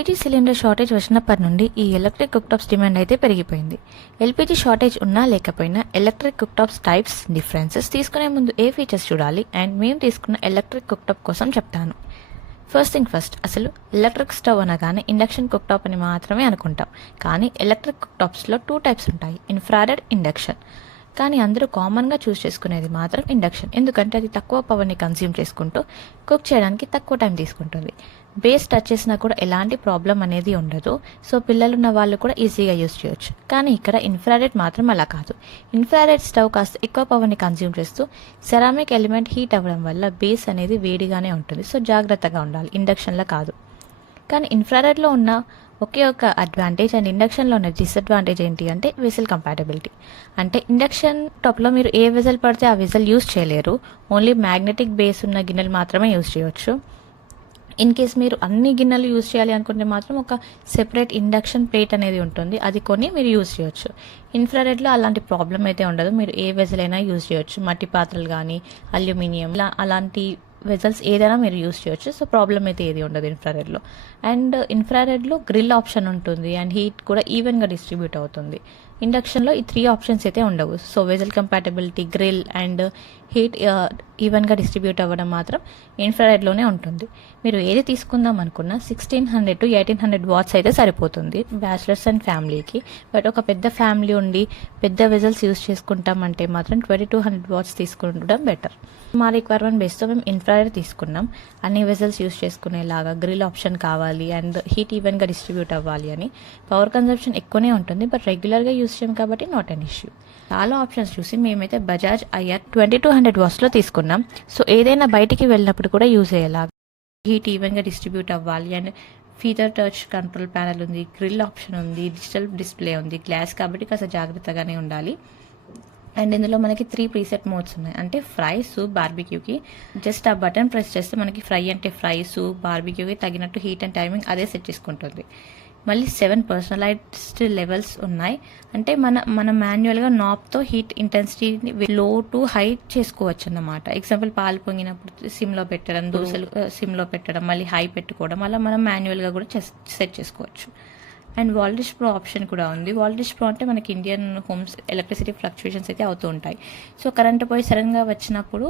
LPG cylinder shortage వచ్చినప్పటి నుండి ఈ ఎలక్ట్రిక్ కుక్టాప్స్ డిమాండ్ అయితే పెరిగిపోయింది. ఎల్పీజీ షార్టేజ్ ఉన్నా లేకపోయినా ఎలక్ట్రిక్ కుక్టాప్స్ టైప్స్, డిఫరెన్సెస్ తీసుకునే ముందు ఏ ఫీచర్స్ చూడాలి అండ్ మేము తీసుకున్న ఎలక్ట్రిక్ కుక్టాప్ కోసం చెప్తాను. ఫస్ట్ థింగ్ ఫస్ట్, అసలు ఎలక్ట్రిక్ స్టవ్ అనగానే ఇండక్షన్ కుక్టాప్ అని మాత్రమే అనుకుంటాం. కానీ ఎలక్ట్రిక్ కుక్టాప్స్లో 2 టైప్స్ ఉంటాయి, ఇన్ఫ్రారెడ్, ఇండక్షన్. కానీ అందరూ కామన్గా చూస్ చేసుకునేది మాత్రం ఇండక్షన్, ఎందుకంటే అది తక్కువ పవర్ని కన్స్యూమ్ చేసుకుంటూ కుక్ చేయడానికి తక్కువ టైం తీసుకుంటుంది. బేస్ టచ్ చేసినా కూడా ఎలాంటి ప్రాబ్లం అనేది ఉండదు. సో పిల్లలున్న వాళ్ళు కూడా ఈజీగా యూస్ చేయొచ్చు. కానీ ఇక్కడ ఇన్ఫ్రారెడ్ మాత్రం అలా కాదు. ఇన్ఫ్రారెడ్ స్టవ్ కాస్త ఎక్కువ పవర్ని కన్స్యూమ్ చేస్తూ సెరామిక్ ఎలిమెంట్ హీట్ అవ్వడం వల్ల బేస్ అనేది వేడిగానే ఉంటుంది. సో జాగ్రత్తగా ఉండాలి, ఇండక్షన్లో కాదు. కానీ ఇన్ఫ్రారెడ్లో ఉన్న ఒకే ఒక అడ్వాంటేజ్ అండ్ ఇండక్షన్లో ఉన్న డిసడ్వాంటేజ్ ఏంటి అంటే వెసల్ కంపాటబిలిటీ. అంటే ఇండక్షన్ టాప్లో మీరు ఏ వెజల్ పడితే ఆ వెజల్ యూస్ చేయలేరు. ఓన్లీ మ్యాగ్నెటిక్ బేస్ ఉన్న గిన్నెలు మాత్రమే యూస్ చేయొచ్చు. ఇన్ కేస్ మీరు అన్ని గిన్నెలు యూజ్ చేయాలి అనుకుంటే మాత్రం ఒక సెపరేట్ ఇండక్షన్ ప్లేట్ అనేది ఉంటుంది, అది కొని మీరు యూజ్ చేయొచ్చు. ఇన్ఫ్రారెడ్లో అలాంటి ప్రాబ్లం అయితే ఉండదు. మీరు ఏ వెజల్ అయినా యూజ్ చేయొచ్చు. మట్టి పాత్రలు కానీ అల్యూమినియం అలాంటి వెజల్స్ ఏదైనా మీరు యూజ్ చేయొచ్చు. సో ప్రాబ్లం అయితే ఏది ఉండదు ఇన్ఫ్రారెడ్లో. అండ్ ఇన్ఫ్రారెడ్లో గ్రిల్ ఆప్షన్ ఉంటుంది అండ్ హీట్ కూడా ఈవెన్గా డిస్ట్రిబ్యూట్ అవుతుంది. ఇండక్షన్లో ఈ 3 ఆప్షన్స్ అయితే ఉండవు. So vessel compatibility, grill and heat ఈవెన్గా డిస్ట్రిబ్యూట్ అవ్వడం మాత్రం ఇన్ఫ్రారెడ్లోనే ఉంటుంది. మీరు ఏది తీసుకుందాం అనుకున్నా 1600 to 1800 వాట్స్ అయితే సరిపోతుంది బ్యాచిలర్స్ అండ్ ఫ్యామిలీకి. బట్ ఒక పెద్ద ఫ్యామిలీ ఉండి పెద్ద వెజల్స్ యూజ్ చేసుకుంటామంటే మాత్రం 2200 వాట్స్ తీసుకుంటడం బెటర్. మా రిక్వైర్మెంట్ బేస్తో మేము ఇన్ఫ్రారెడ్ తీసుకున్నాం. అన్ని వెజల్స్ యూజ్ చేసుకునేలాగా గ్రిల్ ఆప్షన్ కావాలి అండ్ హీట్ ఈవెన్గా డిస్ట్రిబ్యూట్ అవ్వాలి అని. పవర్ కన్జంప్షన్ ఎక్కువనే ఉంటుంది, బట్ రెగ్యులర్గా యూజ్ చేయం కాబట్టి నాట్ అన్ ఇష్యూ. చాలా ఆప్షన్స్ చూసి మేమైతే బజాజ్ ఐఆర్ 2200 వాట్స్లో తీసుకున్నాం. సో ఏదైనా బయటికి వెళ్ళినప్పుడు కూడా యూజ్ అయ్యేలాగా, హీట్ ఈవెన్గా డిస్ట్రిబ్యూట్ అవ్వాలి and feature touch control panel ఉంది, గ్రిల్ ఆప్షన్ ఉంది, డిజిటల్ డిస్ప్లే ఉంది, గ్లాస్ కాబట్టి కాస్త జాగ్రత్తగానే ఉండాలి. అండ్ ఇందులో మనకి 3 ప్రీసెట్ మోడ్స్ ఉన్నాయి. అంటే ఫ్రై, సూప్, బార్బిక్యూకి జస్ట్ ఆ బటన్ ప్రెస్ చేస్తే మనకి ఫ్రై అంటే ఫ్రై, సూప్, బార్బిక్యూకి తగినట్టు హీట్ అండ్ టైమింగ్ అదే సెట్ చేసుకుంటుంది. మళ్ళీ 7 పర్సనలైజ్డ్ లెవెల్స్ ఉన్నాయి. అంటే మన మాన్యువల్గా నాబ్తో హీట్ ఇంటెన్సిటీని లో టు హై చేసుకోవచ్చు అన్నమాట. ఎగ్జాంపుల్ పాలు పొంగినప్పుడు సిమ్లో పెట్టడం, దోశలు సిమ్లో పెట్టడం, మళ్ళీ హై పెట్టుకోవడం, అలా మనం మాన్యువల్గా కూడా సెట్ చేసుకోవచ్చు. అండ్ వాల్డిష్ ప్రో ఆప్షన్ కూడా ఉంది. వాల్డిష్ ప్రో అంటే మనకి ఇండియన్ హోమ్స్ ఎలక్ట్రిసిటీ ఫ్లక్చుయేషన్స్ అయితే అవుతూ ఉంటాయి. సో కరెంట్ పోయి సడన్గా వచ్చినప్పుడు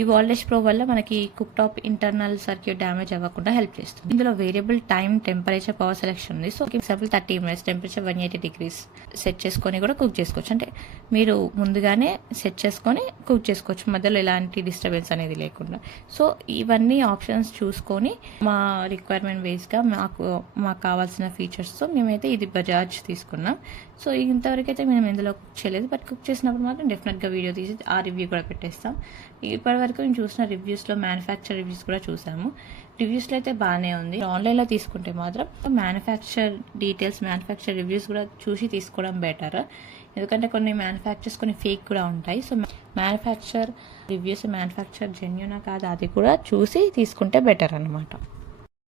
ఈ వాల్డిష్ ప్రో వల్ల మనకి cook top internal circuit damage అవ్వకుండా హెల్ప్ చేస్తుంది. ఇందులో variable time, temperature, power selection ఉంది. So example 30 minutes, temperature 180 degrees set చేసుకొని కూడా కుక్ చేసుకోవచ్చు. అంటే మీరు ముందుగానే సెట్ చేసుకొని కుక్ చేసుకోవచ్చు, మధ్యలో ఎలాంటి డిస్టర్బెన్స్ అనేది లేకుండా. సో ఇవన్నీ ఆప్షన్స్ చూసుకొని మా రిక్వైర్మెంట్ బేస్గా మాకు కావాల్సిన ఫీచర్స్తో మేమైతే ఇది బజాజ్ తీసుకున్నాం. సో ఇంతవరకు అయితే మేము ఇందులో కుక్ చేయలేదు, బట్ కుక్ చేసినప్పుడు మాత్రం డెఫినెట్గా వీడియో తీసి ఆ రివ్యూ కూడా పెట్టేస్తాం. ఇప్పటివరకు మేము చూసిన రివ్యూస్లో మ్యానుఫ్యాక్చర్ రివ్యూస్ కూడా చూసాము. రివ్యూస్లో అయితే బాగానే ఉంది. ఆన్లైన్లో తీసుకుంటే మాత్రం మ్యానుఫ్యాక్చర్ డీటెయిల్స్, మ్యానుఫ్యాక్చర్ రివ్యూస్ కూడా చూసి తీసుకోవడం బెటర్. ఎందుకంటే కొన్ని మ్యానుఫ్యాక్చర్స్ కొన్ని ఫేక్ కూడా ఉంటాయి. సో మ్యానుఫ్యాక్చర్ రివ్యూస్, మ్యానుఫ్యాక్చర్ జెన్యూనా కాదు అది కూడా చూసి తీసుకుంటే బెటర్ అనమాట.